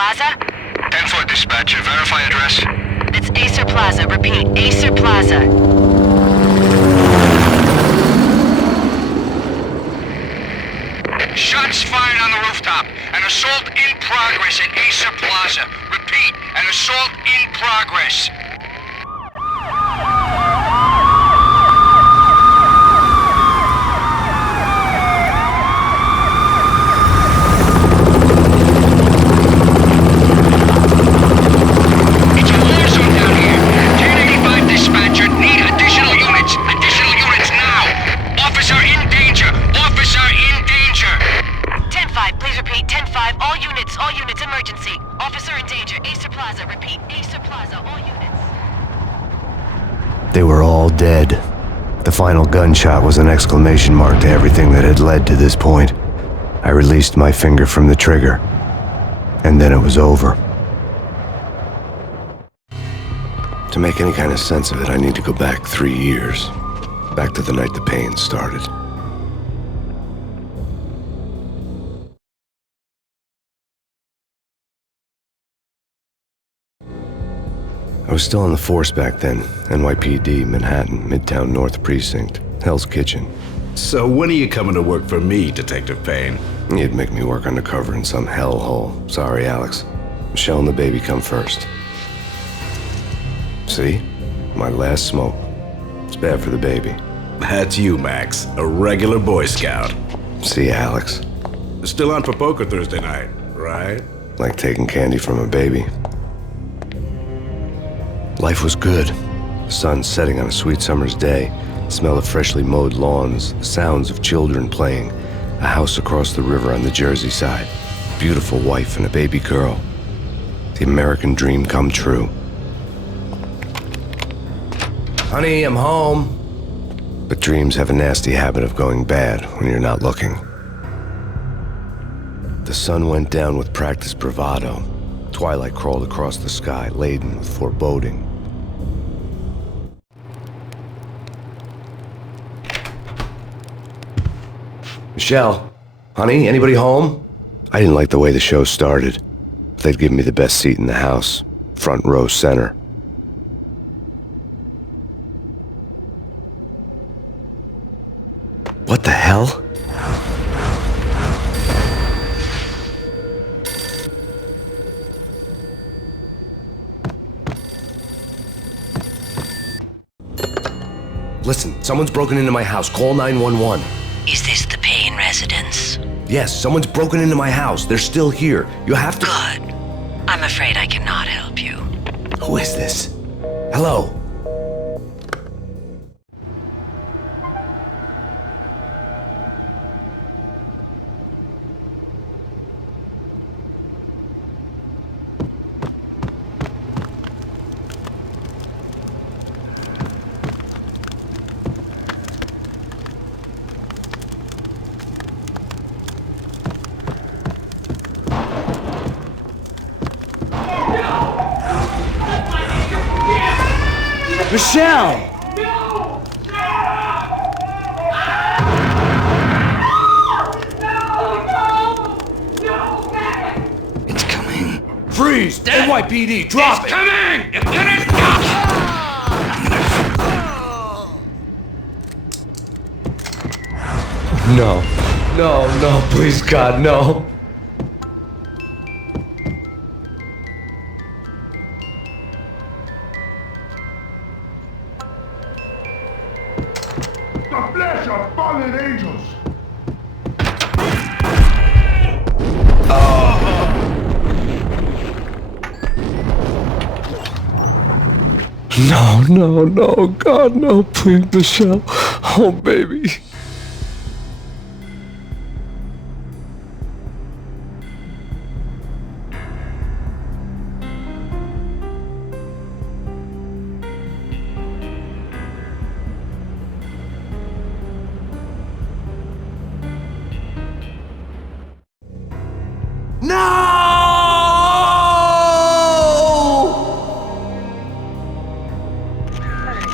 Plaza? 10-4 dispatcher, verify address. It's Acer Plaza. Repeat, Acer Plaza. Shots fired on the rooftop. An assault in progress at Acer Plaza. Repeat, an assault in progress. It's a war zone down here. 1085 dispatcher, need additional units. Additional units now. Officer in danger. Officer in danger. 10-5, please repeat. 10-5, all units, emergency. Officer in danger, Acer Plaza. Repeat, Acer Plaza, all units. They were all dead. The final gunshot was an exclamation mark to everything that had led to this point. I released my finger from the trigger, and then it was over. To make any kind of sense of it, I need to go back 3 years. Back to the night the pain started. I was still on the force back then. NYPD, Manhattan, Midtown North Precinct, Hell's Kitchen. So when are you coming to work for me, Detective Payne? You'd make me work undercover in some hellhole. Sorry, Alex. Michelle and the baby come first. See? My last smoke. It's bad for the baby. That's you, Max. A regular Boy Scout. See, Alex? Still on for poker Thursday night, right? Like taking candy from a baby. Life was good. The sun setting on a sweet summer's day. The smell of freshly mowed lawns. The sounds of children playing. A house across the river on the Jersey side. Beautiful wife and a baby girl. The American dream come true. Honey, I'm home. But dreams have a nasty habit of going bad when you're not looking. The sun went down with practiced bravado. Twilight crawled across the sky, laden with foreboding. Michelle, honey, anybody home? I didn't like the way the show started. They'd give me the best seat in the house, front row center. What the hell? Listen, someone's broken into my house. Call 911. Is this the Payne residence? Yes, someone's broken into my house. They're still here. You have to... Good. I'm afraid I cannot help you. Who is this? Hello? Michelle! No! It's coming. Freeze! NYPD, drop it! Coming! You didn't No. No, please, God, no. The flesh of fallen angels! No, God, no, please, Michelle. Oh, baby.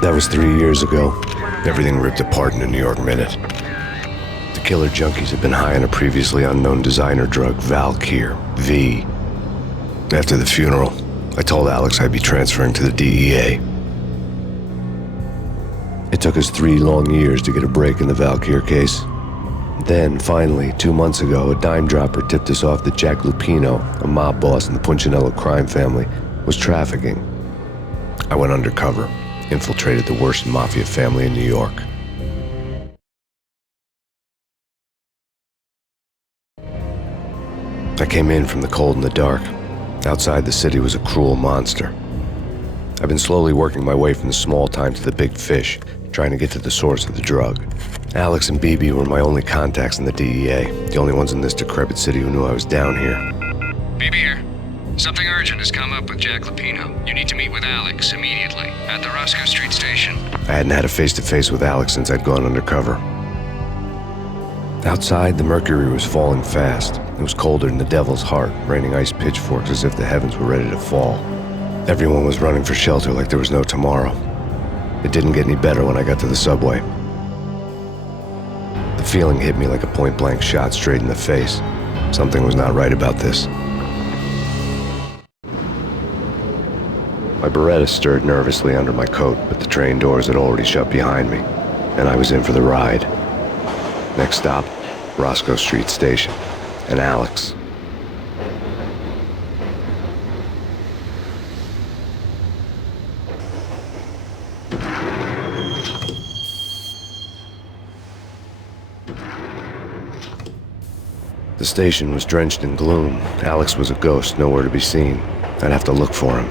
That was 3 years ago. Everything ripped apart in a New York minute. The killer junkies had been high on a previously unknown designer drug, Valkyr, V. After the funeral, I told Alex I'd be transferring to the DEA. It took us 3 long years to get a break in the Valkyr case. Then, finally, 2 months ago, a dime dropper tipped us off that Jack Lupino, a mob boss in the Punchinello crime family, was trafficking. I went undercover, infiltrated the worst mafia family in New York. I came in from the cold and the dark. Outside the city was a cruel monster. I've been slowly working my way from the small time to the big fish, trying to get to the source of the drug. Alex and BB were my only contacts in the DEA, the only ones in this decrepit city who knew I was down here. BB here. Something urgent has come up with Jack Lupino. You need to meet with Alex immediately at the Roscoe Street station. I hadn't had a face-to-face with Alex since I'd gone undercover. Outside, the mercury was falling fast. It was colder than the devil's heart, raining ice pitchforks as if the heavens were ready to fall. Everyone was running for shelter like there was no tomorrow. It didn't get any better when I got to the subway. The feeling hit me like a point-blank shot straight in the face. Something was not right about this. My Beretta stirred nervously under my coat, but the train doors had already shut behind me, and I was in for the ride. Next stop, Roscoe Street Station, and Alex. The station was drenched in gloom. Alex was a ghost, nowhere to be seen. I'd have to look for him.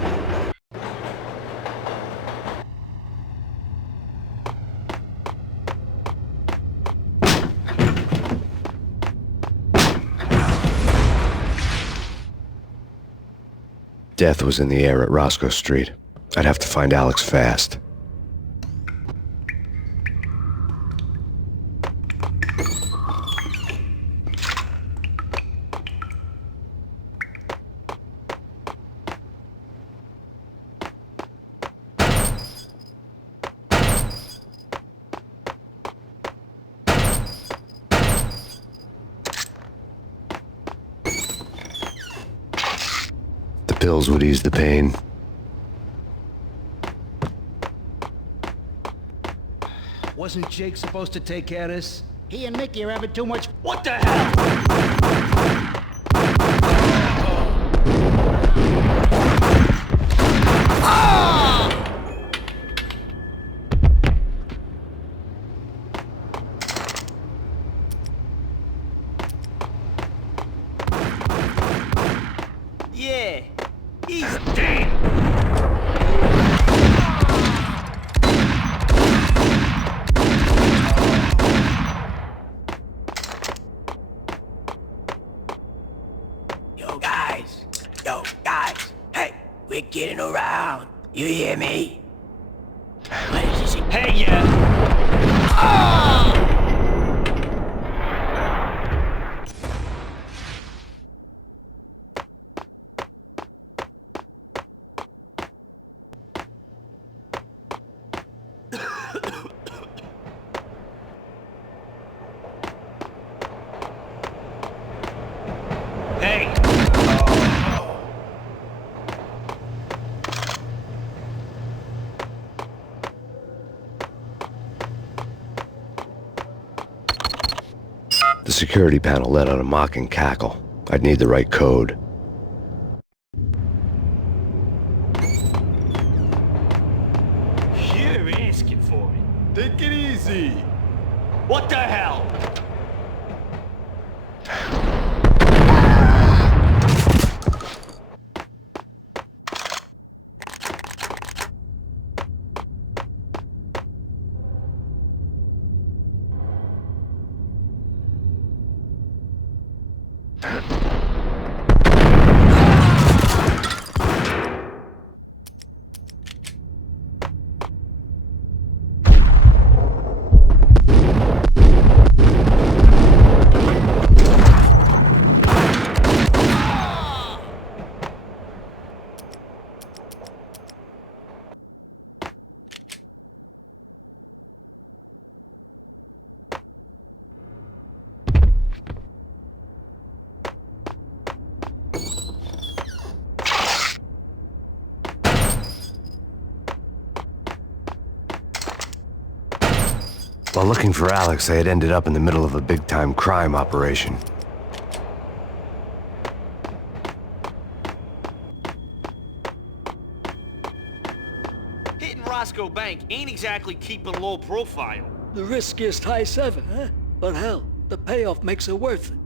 Death was in the air at Roscoe Street. I'd have to find Alex fast. The pills would ease the pain. Wasn't Jake supposed to take care of this? He and Mickey are having too much. What the hell? Yeah, he's dead. Yo, guys, hey, we're getting around. You hear me? What is this? Hey, yeah. Oh! Hey. The security panel let out a mocking cackle. I'd need the right code. You're asking for it. Take it easy. What the hell? While looking for Alex, I had ended up in the middle of a big-time crime operation. Hitting Roscoe Bank ain't exactly keeping low profile. The riskiest heist ever, huh? But hell, the payoff makes it worth it.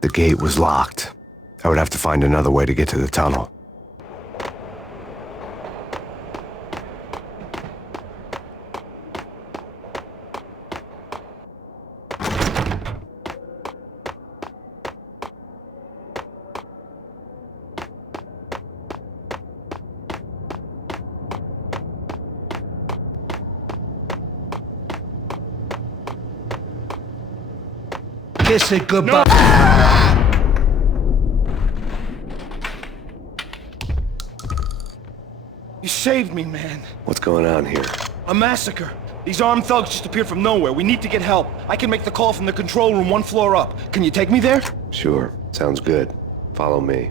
The gate was locked. I would have to find another way to get to the tunnel. Kiss it goodbye. You saved me, man. What's going on here? A massacre. These armed thugs just appeared from nowhere. We need to get help. I can make the call from the control room 1 floor up. Can you take me there? Sure, sounds good. Follow me.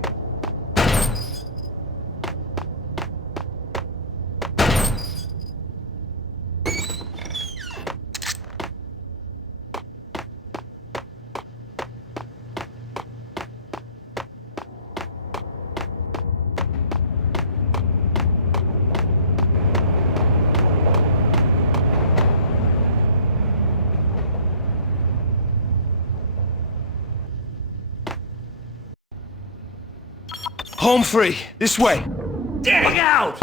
Home free. This way. Dig out!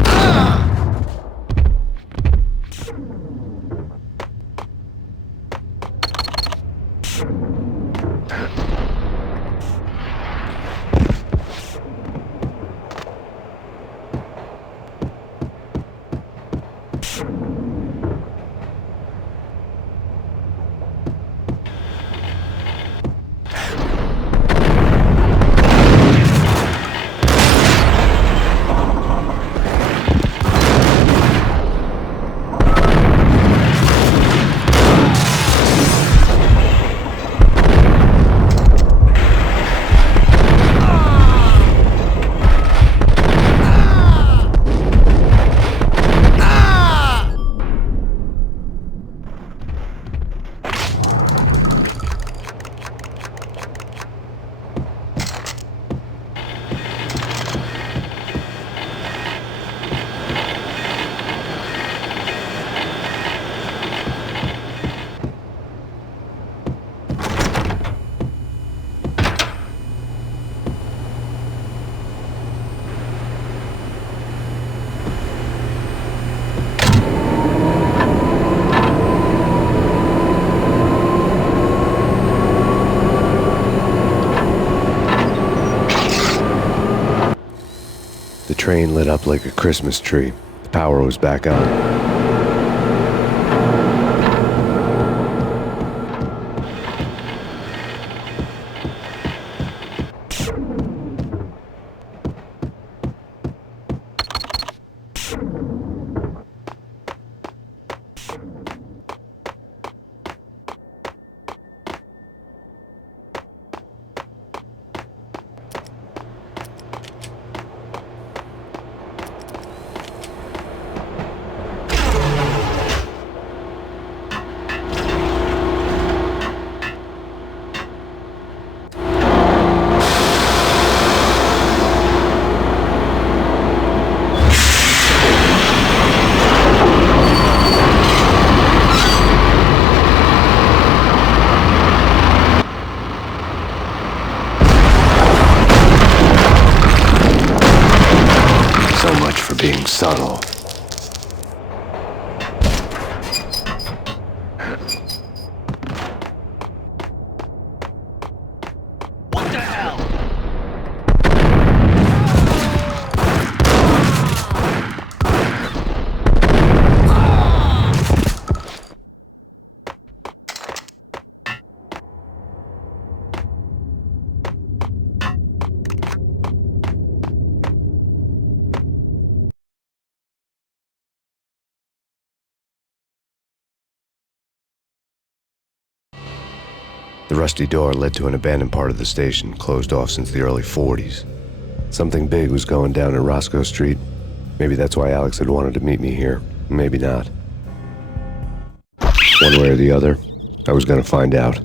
The train lit up like a Christmas tree. The power was back on. Being subtle. What the hell? The rusty door led to an abandoned part of the station, closed off since the early 40s. Something big was going down in Roscoe Street. Maybe that's why Alex had wanted to meet me here. Maybe not. One way or the other, I was gonna find out.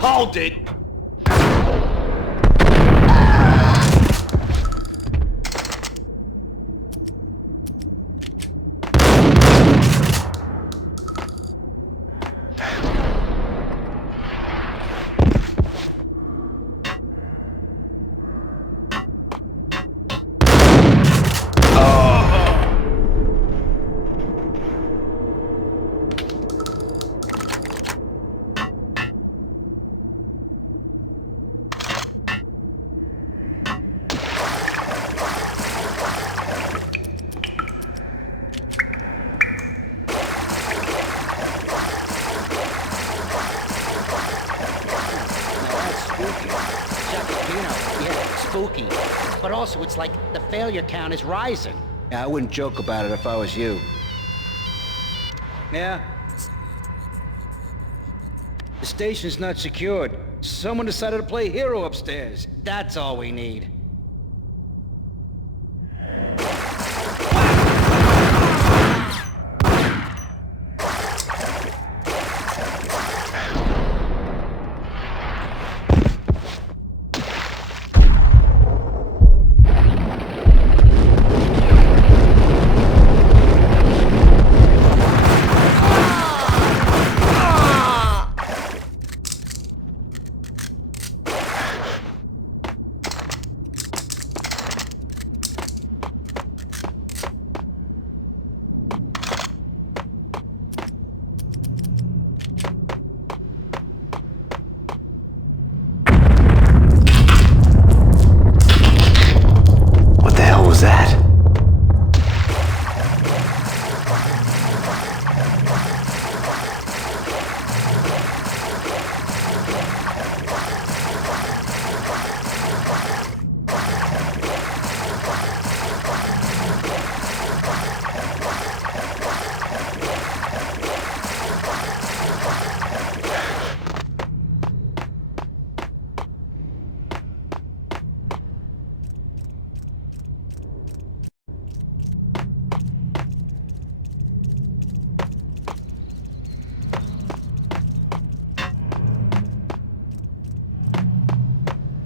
Hold it! Spooky. But also, it's like the failure count is rising. Yeah, I wouldn't joke about it if I was you. Yeah? The station's not secured. Someone decided to play hero upstairs. That's all we need.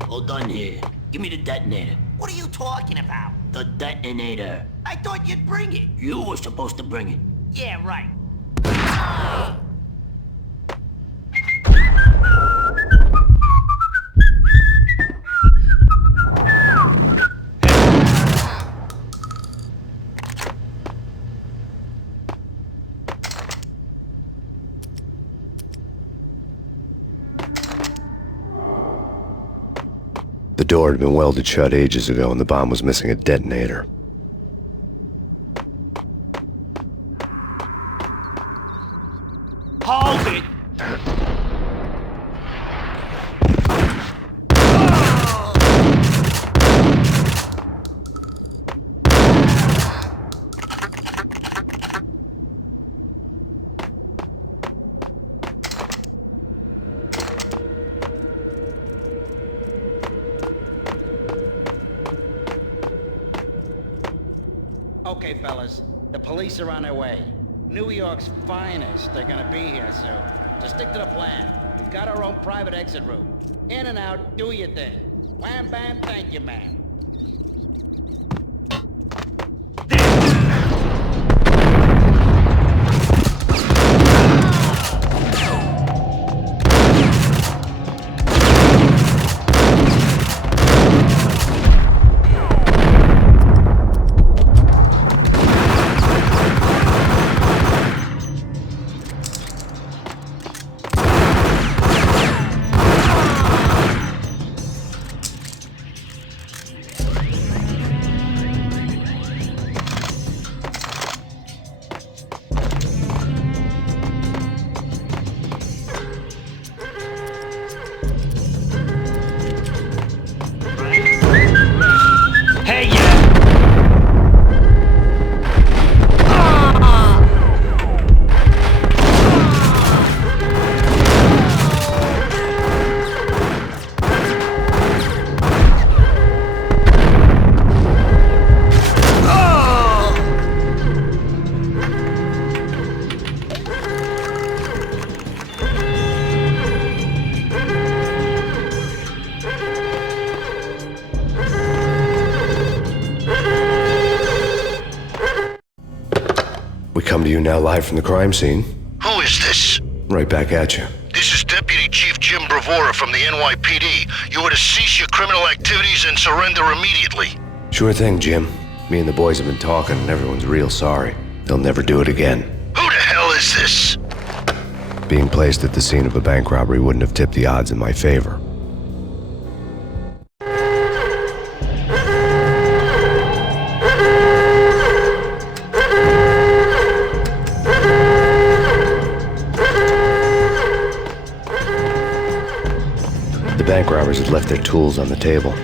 Hold on here. Give me the detonator. What are you talking about? The detonator. I thought you'd bring it. You were supposed to bring it. Yeah, right. The door had been welded shut ages ago and the bomb was missing a detonator. Hold it! Okay, fellas. The police are on their way. New York's finest are gonna be here soon. Just stick to the plan. We've got our own private exit route. In and out, do your thing. Wham bam, thank you, ma'am. you now live from the crime scene. Who is this? Right back at you. This is Deputy Chief Jim Bravura from the NYPD. You are to cease your criminal activities and surrender immediately. Sure thing, Jim. Me and the boys have been talking and everyone's real sorry. They'll never do it again. Who the hell is this? Being placed at the scene of a bank robbery wouldn't have tipped the odds in my favor. The bank robbers had left their tools on the table.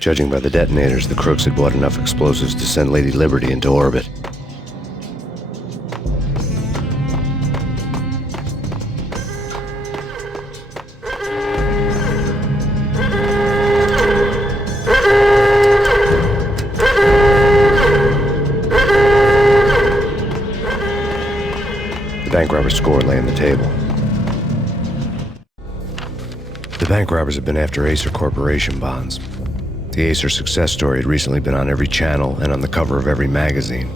Judging by the detonators, the crooks had bought enough explosives to send Lady Liberty into orbit. The bank robber's score lay on the table. The bank robbers had been after Acer Corporation bonds. The Acer success story had recently been on every channel and on the cover of every magazine.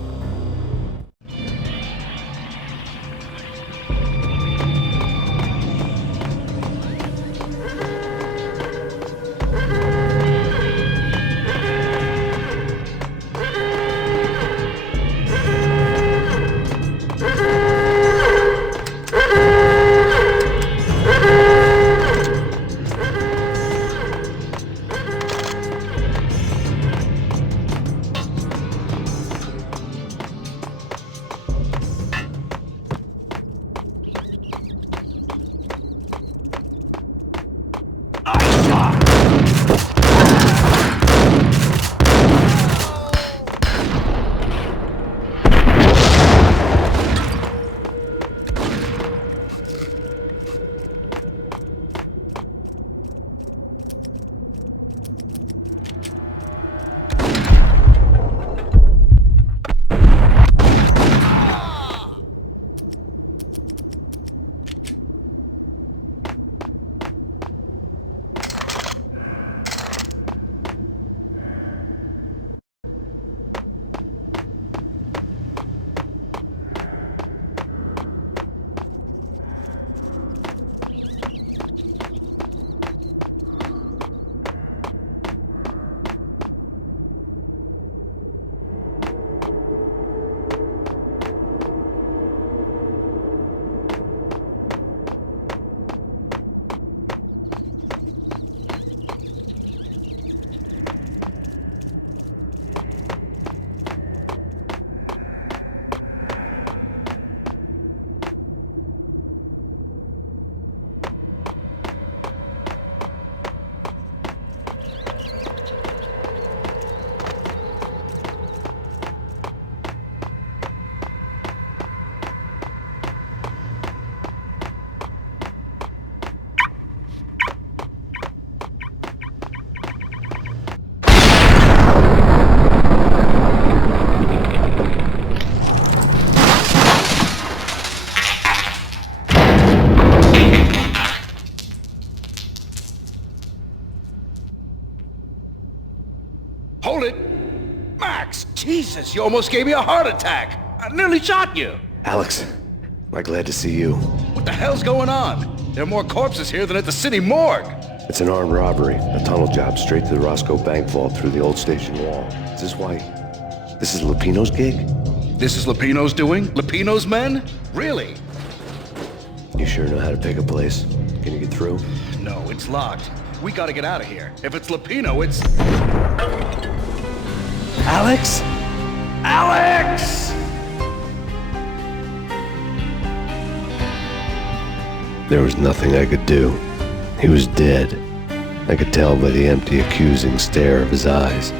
Hold it! Max! Jesus, you almost gave me a heart attack! I nearly shot you! Alex, am I glad to see you. What the hell's going on? There are more corpses here than at the city morgue! It's an armed robbery, a tunnel job straight to the Roscoe bank vault through the old station wall. Is this why... this is Lupino's gig? This is Lupino's doing? Lupino's men? Really? You sure know how to pick a place? Can you get through? No, it's locked. We gotta get out of here. If it's Lupino, it's... Alex? Alex! There was nothing I could do. He was dead. I could tell by the empty, accusing stare of his eyes.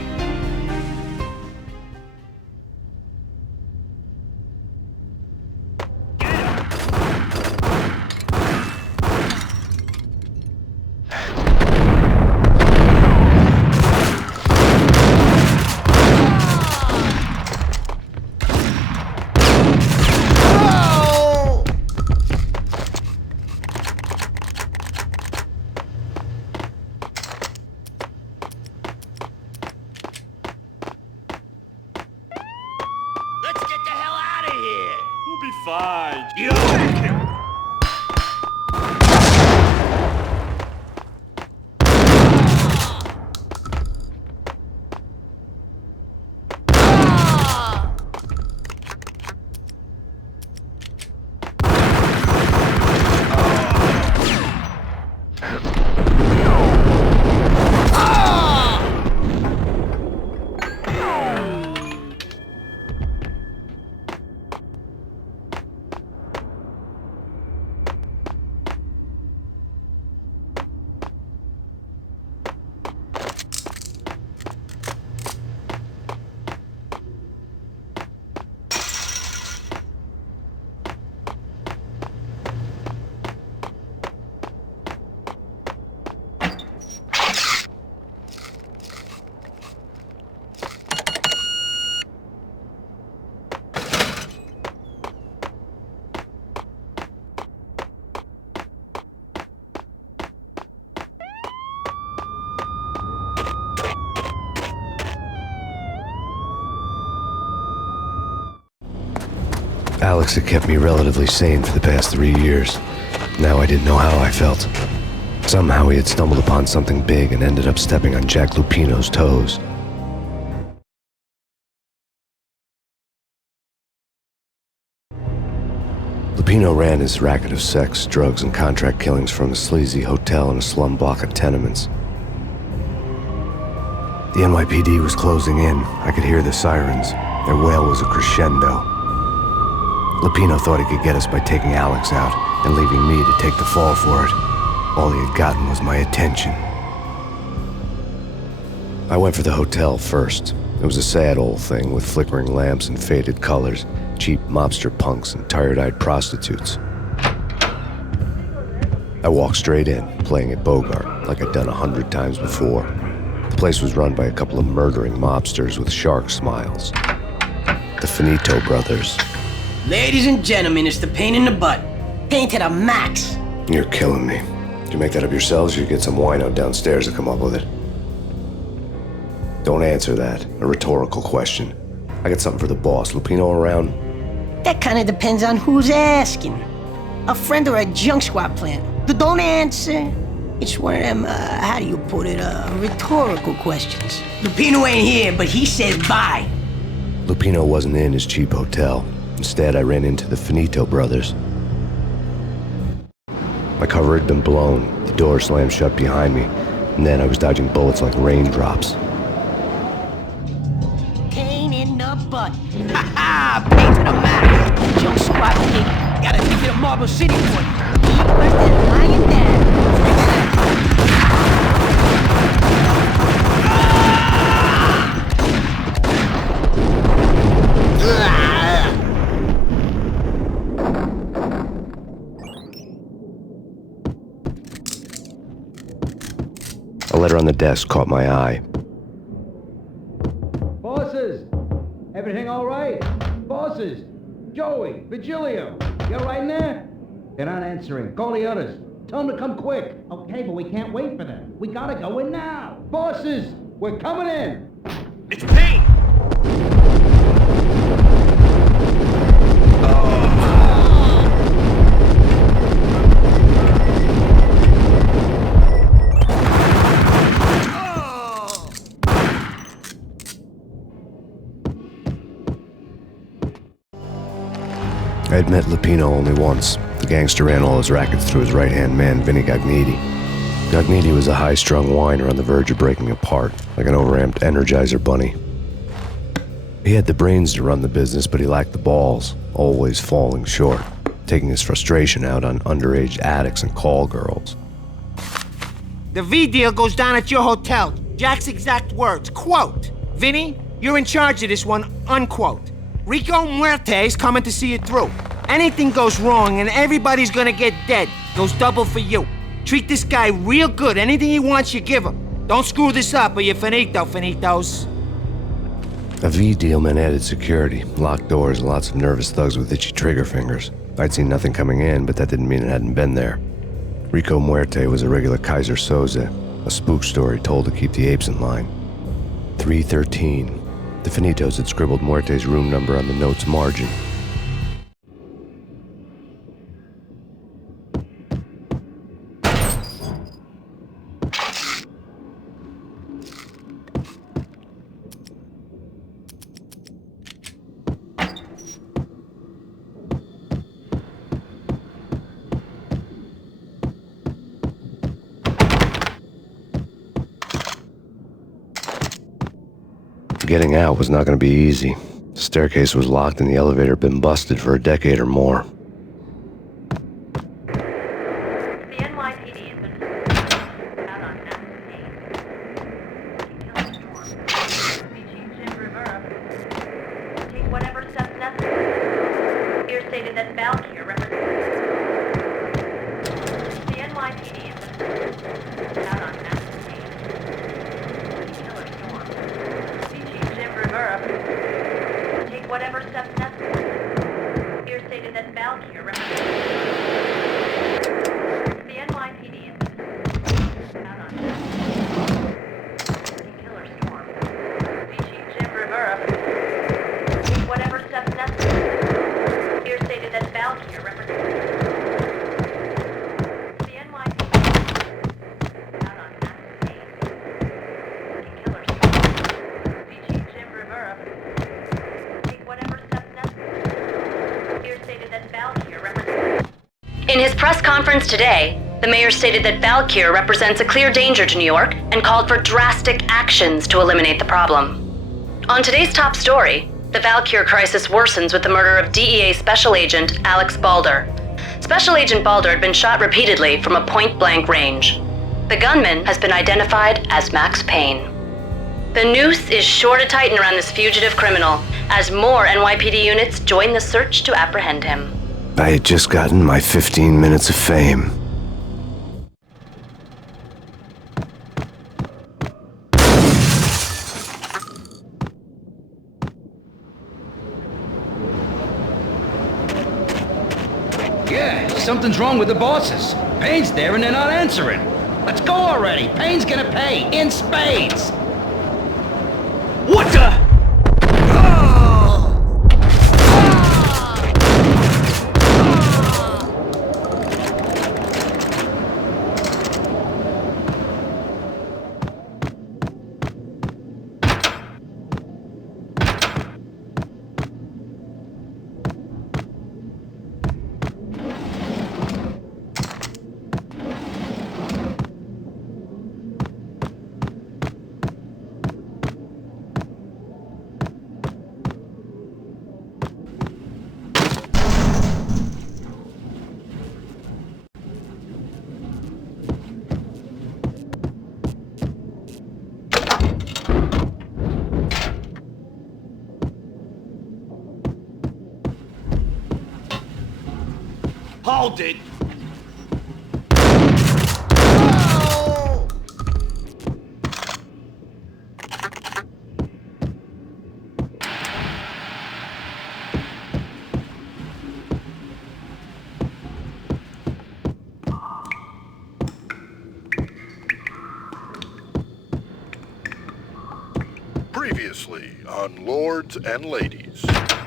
Alex had kept me relatively sane for the past 3 years. Now I didn't know how I felt. Somehow he had stumbled upon something big and ended up stepping on Jack Lupino's toes. Lupino ran his racket of sex, drugs, and contract killings from a sleazy hotel in a slum block of tenements. The NYPD was closing in. I could hear the sirens. Their wail was a crescendo. Lupino thought he could get us by taking Alex out and leaving me to take the fall for it. All he had gotten was my attention. I went for the hotel first. It was a sad old thing with flickering lamps and faded colors, cheap mobster punks and tired-eyed prostitutes. I walked straight in, playing at Bogart, like I'd done 100 times before. The place was run by a couple of murdering mobsters with shark smiles. The Finito brothers. Ladies and gentlemen, it's the pain in the butt. Pain to the max. You're killing me. Did you make that up yourselves, or you get some wino downstairs to come up with it? Don't answer that. A rhetorical question. I got something for the boss. Lupino around? That kind of depends on who's asking. A friend or a junk squad plan. Don't answer. It's one of them, how do you put it, rhetorical questions. Lupino ain't here, but he says bye. Lupino wasn't in his cheap hotel. Instead, I ran into the Finito brothers. My cover had been blown, the door slammed shut behind me, and then I was dodging bullets like raindrops. Pain in the butt. Ha ha! Pain to the max. Junk squad kick. Gotta take you to Marble City for you. Eat first and lying down. A letter on the desk caught my eye. Bosses! Everything all right? Bosses! Joey! Virgilio! You all right in there? They're not answering. Call the others. Tell them to come quick. Okay, but we can't wait for them. We gotta go in now. Bosses! We're coming in! It's Payne! I had met Lupino only once. The gangster ran all his rackets through his right-hand man, Vinny Gagniti. Gagniti was a high-strung whiner on the verge of breaking apart, like an overamped Energizer bunny. He had the brains to run the business, but he lacked the balls, always falling short, taking his frustration out on underage addicts and call girls. The V deal goes down at your hotel. Jack's exact words, quote, "Vinny, you're in charge of this one," unquote. Rico Muerte's coming to see it through. Anything goes wrong and everybody's gonna get dead. Goes double for you. Treat this guy real good. Anything he wants, you give him. Don't screw this up or you're finito, finitos. A V deal meant added security, locked doors, and lots of nervous thugs with itchy trigger fingers. I'd seen nothing coming in, but that didn't mean it hadn't been there. Rico Muerte was a regular Kaiser Soze, a spook story told to keep the apes in line. 313. The Finitos had scribbled Muerte's room number on the note's margin. Getting out was not going to be easy. The staircase was locked and the elevator had been busted for a decade or more. The NYPD has been out on MAX PAYNE. Chief Rivera. Take whatever steps necessary. Here stated that Valkyrie represents. The NYPD has been out on MAX PAYNE. Killer storm. Take whatever steps necessary. Here stated that Valkyrie represents. The NYPD is out on Killer storm. Chief Jim Rivera. Take whatever steps necessary. Here conference today, the mayor stated that Valkyr represents a clear danger to New York and called for drastic actions to eliminate the problem. On today's top story, the Valkyr crisis worsens with the murder of DEA Special Agent Alex Balder. Special Agent Balder had been shot repeatedly from a point-blank range. The gunman has been identified as Max Payne. The noose is sure to tighten around this fugitive criminal as more NYPD units join the search to apprehend him. I had just gotten my 15 minutes of fame. Yeah, something's wrong with the bosses. Payne's there and they're not answering. Let's go already. Payne's gonna pay in spades. What the? Hold it! Previously on Lords and Ladies.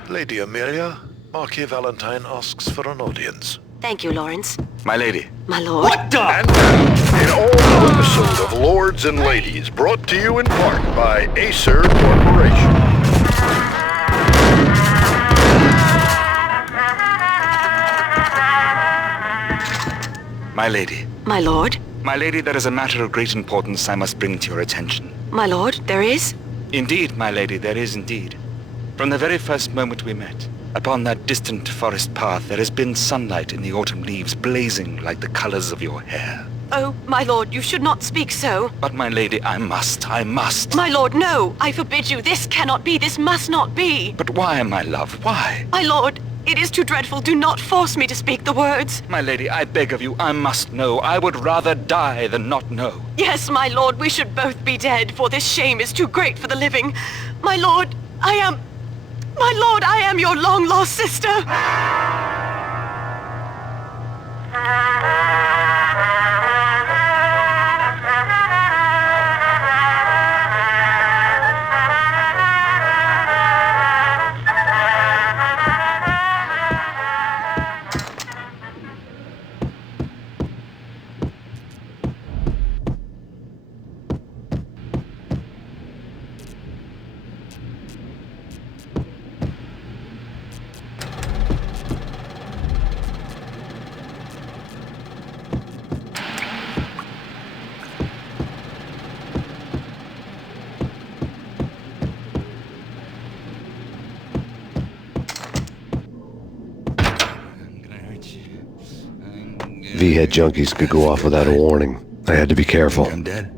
Lady Amelia, Marquis Valentine asks for an audience. Thank you, Lawrence. My lady. My lord. What the? And now, an all-new episode of Lords and Ladies, brought to you in part by Acer Corporation. My lady. My lord. My lady, there is a matter of great importance I must bring to your attention. My lord, there is? Indeed, my lady, there is indeed. From the very first moment we met, upon that distant forest path, there has been sunlight in the autumn leaves blazing like the colors of your hair. Oh, my lord, you should not speak so. But, my lady, I must. My lord, no! I forbid you. This cannot be. This must not be. But why, my love, why? My lord, it is too dreadful. Do not force me to speak the words. My lady, I beg of you, I must know. I would rather die than not know. Yes, my lord, we should both be dead, for this shame is too great for the living. My lord, I am your long-lost sister. V-head junkies could go off without a warning. I had to be careful. I'm dead.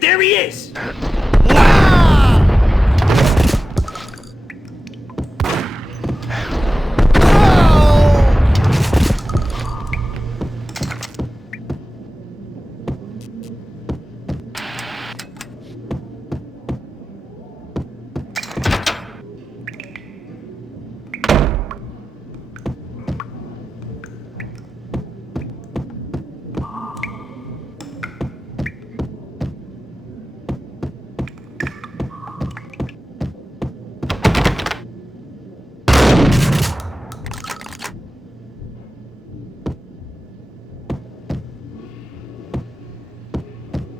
There he is!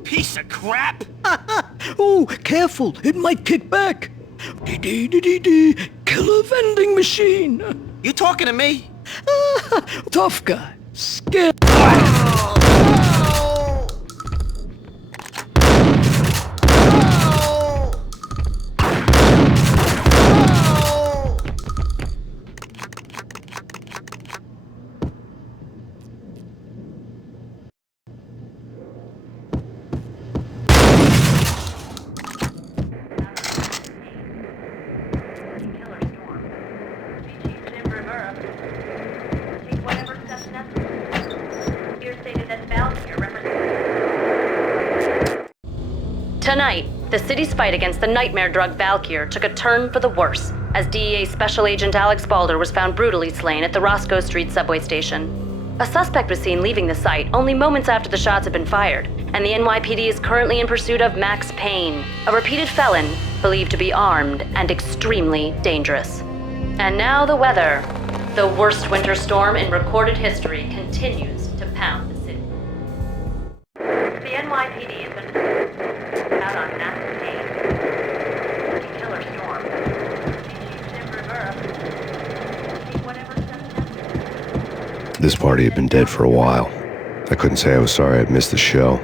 piece of crap! Oh, careful, it might kick back. Killer vending machine. You talking to me? Tough guy. Scared. Tonight, the city's fight against the nightmare drug Valkyr took a turn for the worse as DEA Special Agent Alex Balder was found brutally slain at the Roscoe Street subway station. A suspect was seen leaving the site only moments after the shots had been fired, and the NYPD is currently in pursuit of Max Payne, a repeated felon believed to be armed and extremely dangerous. And now the weather. The worst winter storm in recorded history continues to pound the city. The NYPD has been out on Max Payne. Killer storm. This party had been dead for a while. I couldn't say I was sorry I'd missed the show.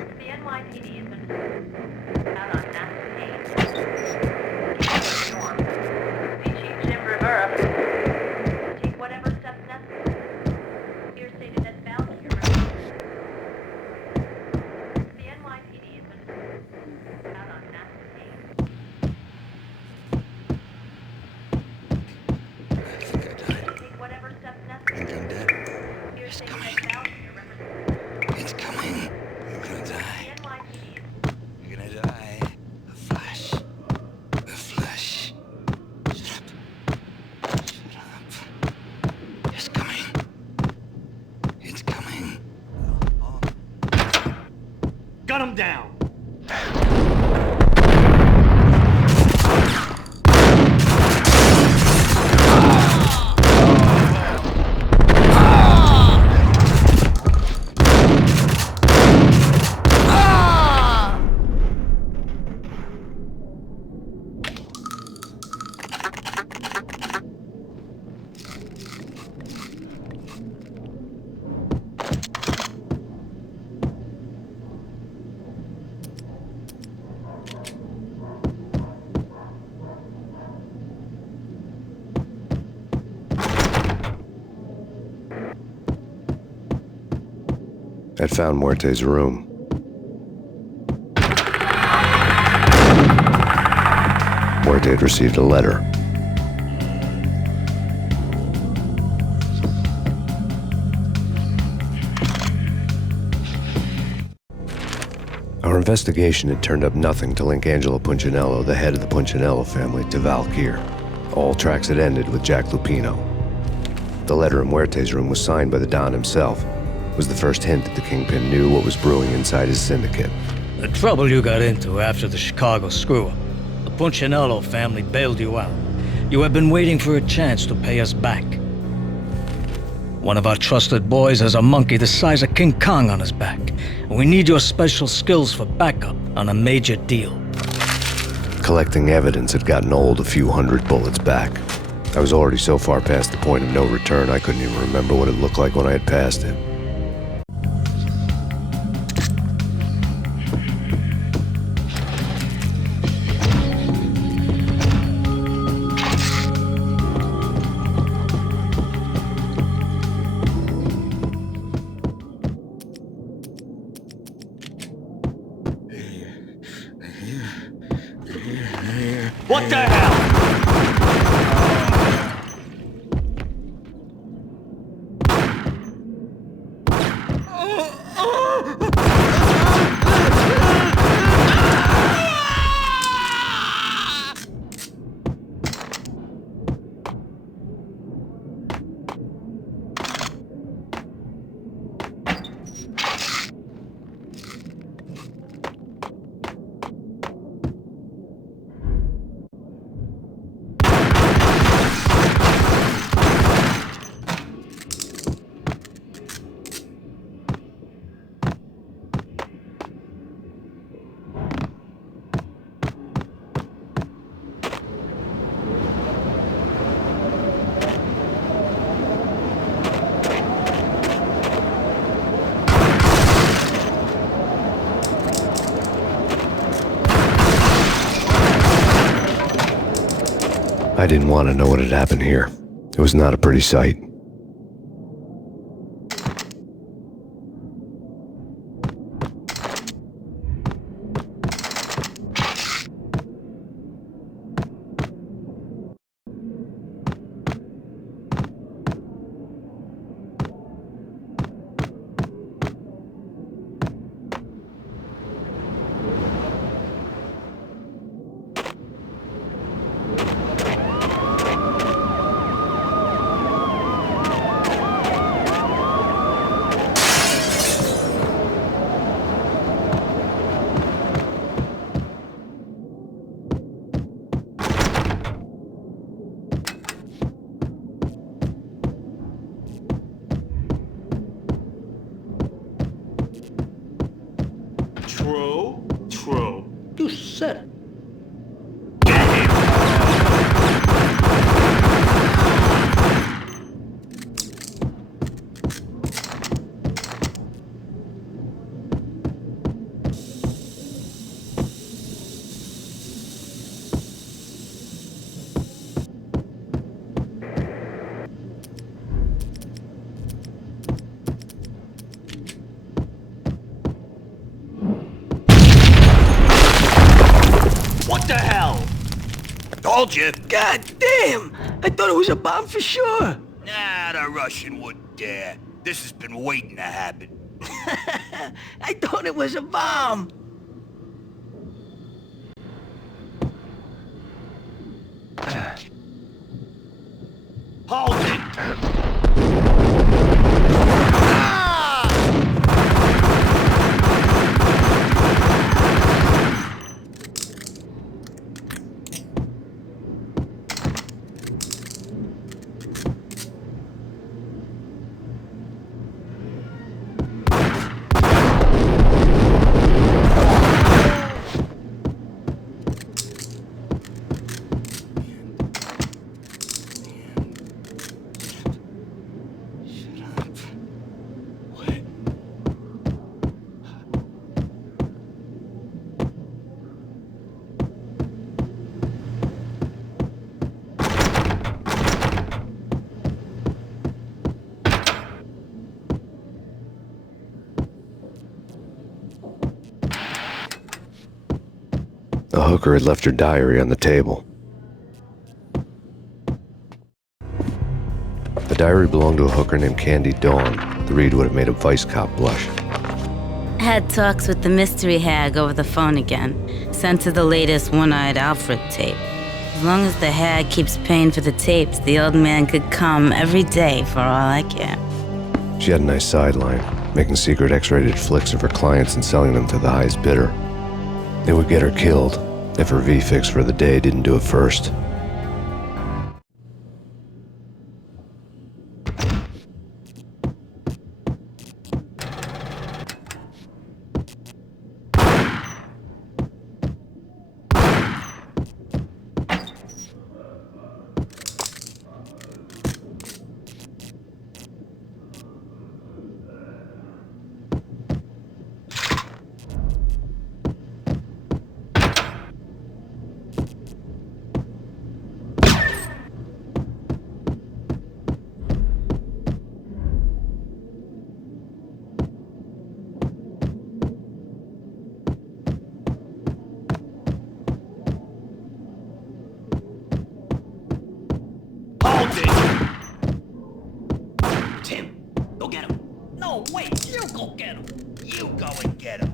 Gun him down! I'd found Muerte's room. Muerte had received a letter. Our investigation had turned up nothing to link Angelo Punchinello, the head of the Punchinello family, to Valkyr. All tracks had ended with Jack Lupino. The letter in Muerte's room was signed by the Don himself. It was the first hint that the Kingpin knew what was brewing inside his syndicate. The trouble you got into after the Chicago screw-up. The Punchinello family bailed you out. You have been waiting for a chance to pay us back. One of our trusted boys has a monkey the size of King Kong on his back. And we need your special skills for backup on a major deal. Collecting evidence had gotten old a few hundred bullets back. I was already so far past the point of no return I couldn't even remember what it looked like when I had passed it. What the hell? I didn't want to know what had happened here. It was not a pretty sight. True. You said it. What the hell? Told you. God damn! I thought it was a bomb for sure. Nah, the Russian wouldn't dare. This has been waiting to happen. I thought it was a bomb. Hold it! The hooker had left her diary on the table. The diary belonged to a hooker named Candy Dawn. The read would have made a vice cop blush. Had talks with the mystery hag over the phone again. Sent to the latest One-Eyed Alfred tape. As long as the hag keeps paying for the tapes, the old man could come every day for all I care. She had a nice sideline, making secret X-rated flicks of her clients and selling them to the highest bidder. It would get her killed if her V-fix for the day didn't do it first. Tim, go get him. No, wait, you go get him. You go and get him.